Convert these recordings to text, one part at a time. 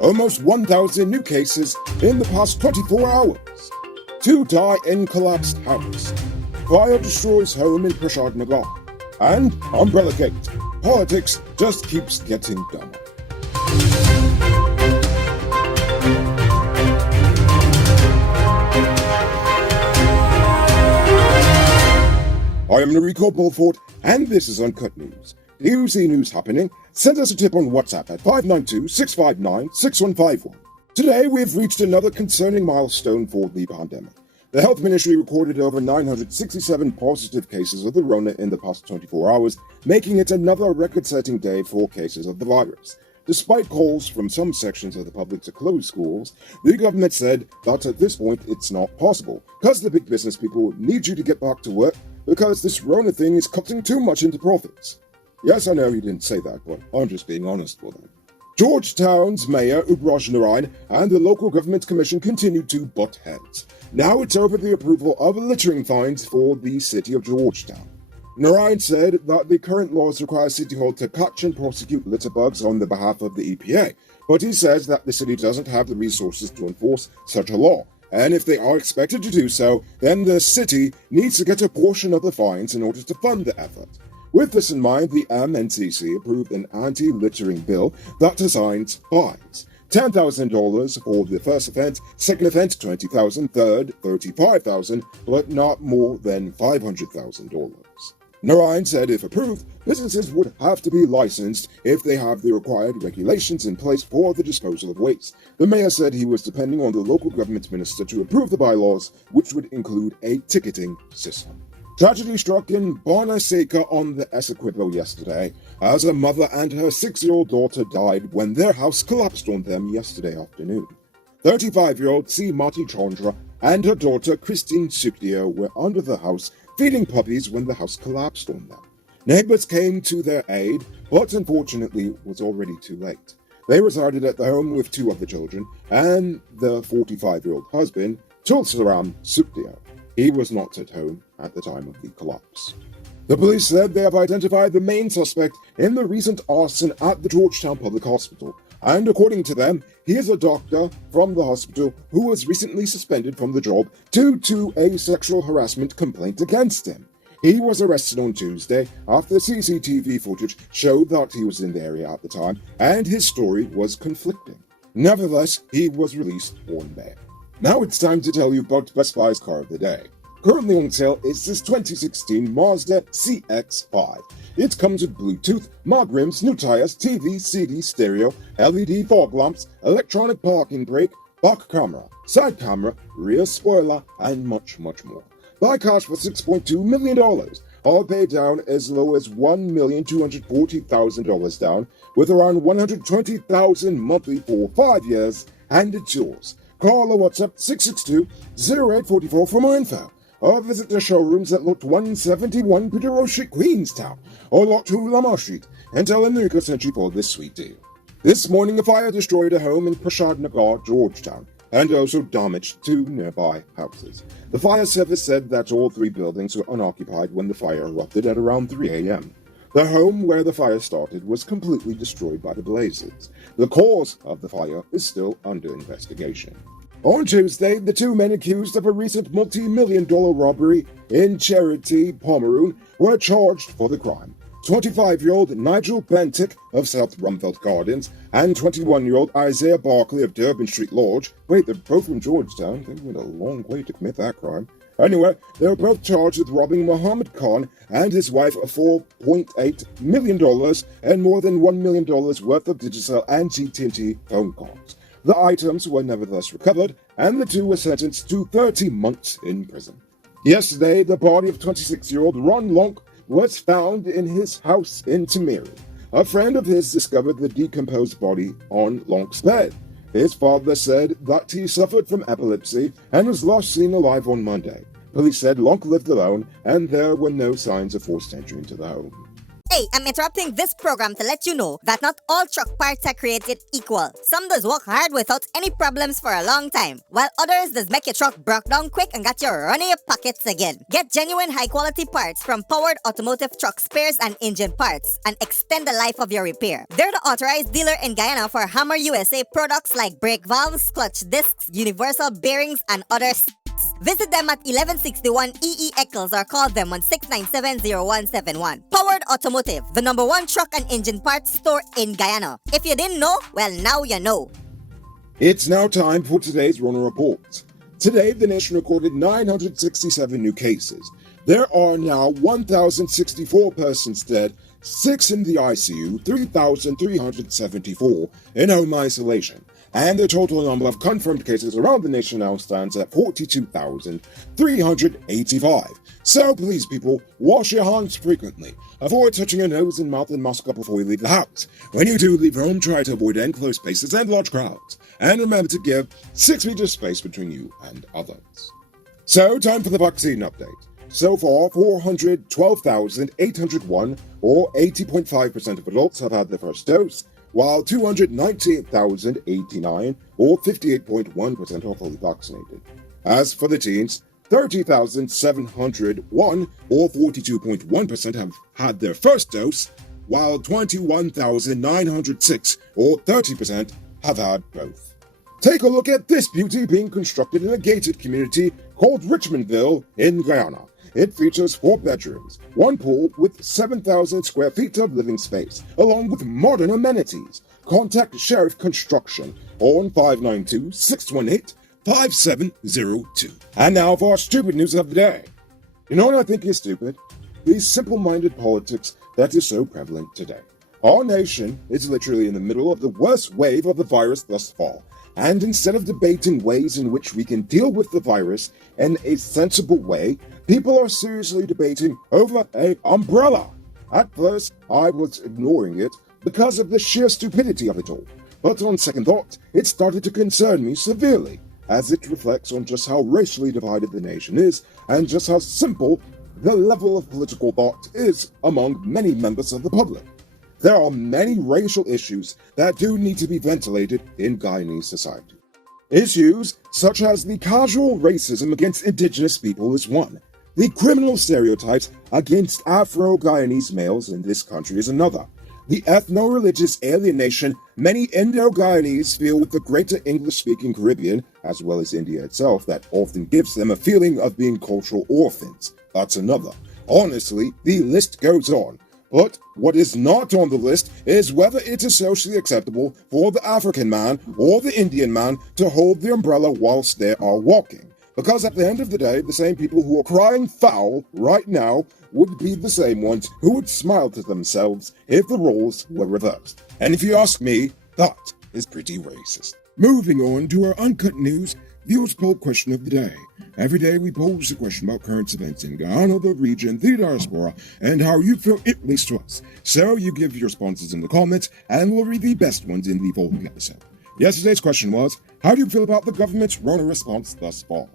Almost 1,000 new cases in the past 24 hours. 2 die in collapsed house. Fire destroys home in Prashad Nagar. And Umbrella Gate. Politics just keeps getting dumber. I am Noriko Bulford, and this is Uncut News. Do you see news happening? Send us a tip on WhatsApp at 592-659-6151. Today, we've reached another concerning milestone for the pandemic. The Health Ministry recorded over 967 positive cases of the Rona in the past 24 hours, making it another record-setting day for cases of the virus. Despite calls from some sections of the public to close schools, the government said that at this point it's not possible, because the big business people need you to get back to work, because this Rona thing is cutting too much into profits. Yes, I know he didn't say that, but I'm just being honest with him. Georgetown's Mayor Ubraj Narayan and the local government commission continued to butt heads. Now it's over the approval of littering fines for the city of Georgetown. Narayan said that the current laws require City Hall to catch and prosecute litterbugs on the behalf of the EPA, but he says that the city doesn't have the resources to enforce such a law. And if they are expected to do so, then the city needs to get a portion of the fines in order to fund the effort. With this in mind, the MNCC approved an anti-littering bill that assigns fines. $10,000 for the first offense, second offense $20,000, third $35,000, but not more than $500,000. Narayan said if approved, businesses would have to be licensed if they have the required regulations in place for the disposal of waste. The mayor said he was depending on the local government minister to approve the bylaws, which would include a ticketing system. Tragedy struck in Barnaseka on the Essequibo yesterday, as a mother and her 6-year-old daughter died when their house collapsed on them yesterday afternoon. 35-year-old C. Mati Chandra and her daughter Christine Sukdio were under the house feeding puppies when the house collapsed on them. Neighbors came to their aid, but unfortunately it was already too late. They resided at the home with 2 of the children and the 45-year-old husband, Tulsaram Sukdio. He was not at home at the time of the collapse. The police said they have identified the main suspect in the recent arson at the Georgetown Public Hospital, and according to them, he is a doctor from the hospital who was recently suspended from the job due to a sexual harassment complaint against him. He was arrested on Tuesday after CCTV footage showed that he was in the area at the time, and his story was conflicting. Nevertheless, he was released on bail. Now it's time to tell you about Best Buy's car of the day. Currently on sale is this 2016 Mazda CX-5. It comes with Bluetooth, mag rims, new tires, TV, CD, stereo, LED fog lamps, electronic parking brake, back camera, side camera, rear spoiler, and much, much more. Buy cash for $6.2 million, or pay down as low as $1,240,000 down, with around $120,000 monthly for 5 years, and it's yours. Call or WhatsApp 662-0844 for more info, or visit the showrooms at Lot 171 Peter Street, Queenstown, or Lot 2 Lamar Street, and tell Enrico sent you for this sweet deal. This morning, a fire destroyed a home in Prashad Nagar, Georgetown, and also damaged 2 nearby houses. The fire service said that all 3 buildings were unoccupied when the fire erupted at around 3 a.m. The home where the fire started was completely destroyed by the blazes. The cause of the fire is still under investigation. On Tuesday, the 2 men accused of a recent multi-million-dollar robbery in Charity, Pomeroon, were charged for the crime. 25-year-old Nigel Bentic of South Rumfeld Gardens and 21-year-old Isaiah Barkley of Durban Street Lodge. Wait, they're both from Georgetown. They went a long way to commit that crime. Anyway, they were both charged with robbing Mohammed Khan and his wife of $4.8 million and more than $1 million worth of digital and GT&T phone calls. The items were nevertheless recovered, and the 2 were sentenced to 30 months in prison. Yesterday, the body of 26-year-old Ron Lonk was found in his house in Tamiri. A friend of his discovered the decomposed body on Lonk's bed. His father said that he suffered from epilepsy and was last seen alive on Monday. Police said Lonk lived alone and there were no signs of forced entry into the home. Hey, I'm interrupting this program to let you know that not all truck parts are created equal. Some does work hard without any problems for a long time, while others does make your truck broke down quick and got you running your pockets again. Get genuine high-quality parts from Powered Automotive Truck Spares and Engine Parts and extend the life of your repair. They're the authorized dealer in Guyana for Hammer USA products like brake valves, clutch discs, universal bearings, and others. Visit them at 1161 EE Eccles or call them on 697-0171. Powered Automotive, the #1 truck and engine parts store in Guyana. If you didn't know, well, now you know. It's now time for today's Rona Report. Today, the nation recorded 967 new cases. There are now 1,064 persons dead, 6 in the ICU, 3,374 in home isolation. And the total number of confirmed cases around the nation now stands at 42,385. So please, people, wash your hands frequently. Avoid touching your nose and mouth and mask up before you leave the house. When you do leave home, try to avoid enclosed spaces and large crowds. And remember to give 6 meters space between you and others. So, time for the vaccine update. So far, 412,801, or 80.5% of adults, have had their first dose, while 298,089, or 58.1%, are fully vaccinated. As for the teens, 30,701, or 42.1%, have had their first dose, while 21,906, or 30%, have had both. Take a look at this beauty being constructed in a gated community called Richmondville in Guyana. It features 4 bedrooms, 1 pool with 7,000 square feet of living space, along with modern amenities. Contact Sheriff Construction on 592-618-5702. And now for our stupid news of the day. You know what I think is stupid? The simple-minded politics that is so prevalent today. Our nation is literally in the middle of the worst wave of the virus thus far. And instead of debating ways in which we can deal with the virus in a sensible way, people are seriously debating over an umbrella. At first, I was ignoring it because of the sheer stupidity of it all. But on second thought, it started to concern me severely, as it reflects on just how racially divided the nation is, and just how simple the level of political thought is among many members of the public. There are many racial issues that do need to be ventilated in Guyanese society. Issues such as the casual racism against indigenous people is one. The criminal stereotypes against Afro-Guyanese males in this country is another. The ethno-religious alienation many Indo-Guyanese feel with the greater English-speaking Caribbean, as well as India itself, that often gives them a feeling of being cultural orphans. That's another. Honestly, the list goes on. But what is not on the list is whether it is socially acceptable for the African man or the Indian man to hold the umbrella whilst they are walking. Because at the end of the day, the same people who are crying foul right now would be the same ones who would smile to themselves if the roles were reversed. And if you ask me, that is pretty racist. Moving on to our Uncut News Viewers Poll Question of the Day. Every day we pose a question about current events in Guyana, the region, the diaspora, and how you feel it relates to us. So you give your responses in the comments, and we'll read the best ones in the following episode. Yesterday's question was, how do you feel about the government's Rona response thus far?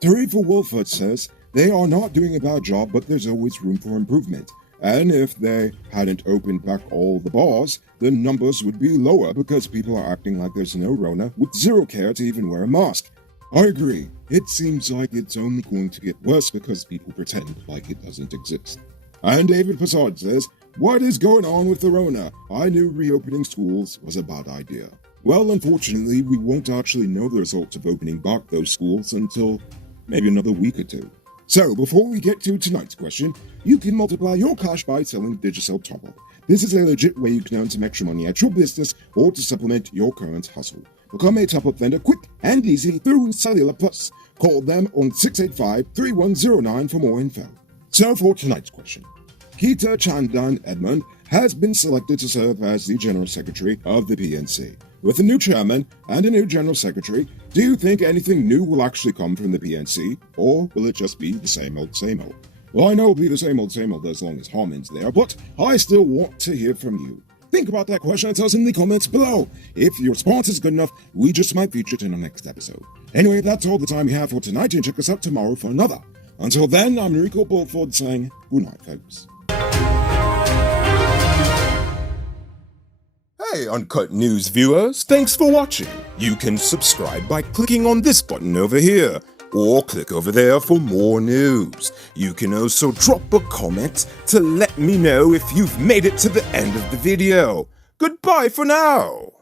Tarifa Wolford says, they are not doing a bad job, but there's always room for improvement. And if they hadn't opened back all the bars, the numbers would be lower because people are acting like there's no Rona with zero care to even wear a mask. I agree. It seems like it's only going to get worse because people pretend like it doesn't exist. And David Passard says, what is going on with the Rona? I knew reopening schools was a bad idea. Well, unfortunately, we won't actually know the results of opening back those schools until maybe another week or 2. So, before we get to tonight's question, you can multiply your cash by selling Digicel Top-Up. This is a legit way you can earn some extra money at your business or to supplement your current hustle. Become a top-up vendor quick and easy through Cellular Plus. Call them on 685-3109 for more info. So for tonight's question, Keita Chandan Edmund has been selected to serve as the General Secretary of the PNC. With a new chairman and a new General Secretary, do you think anything new will actually come from the PNC, or will it just be the same old, same old? Well, I know it'll be the same old as long as Harmon's there, but I still want to hear from you. Think about that question and tell us in the comments below. If your response is good enough, we just might feature it in our next episode. Anyway, that's all the time we have for tonight, and check us out tomorrow for another. Until then, I'm Rico Bulford saying good night, folks. Hey, Uncut News viewers, thanks for watching. You can subscribe by clicking on this button over here, or click over there for more news. You can also drop a comment to let me know if you've made it to the end of the video. Goodbye for now.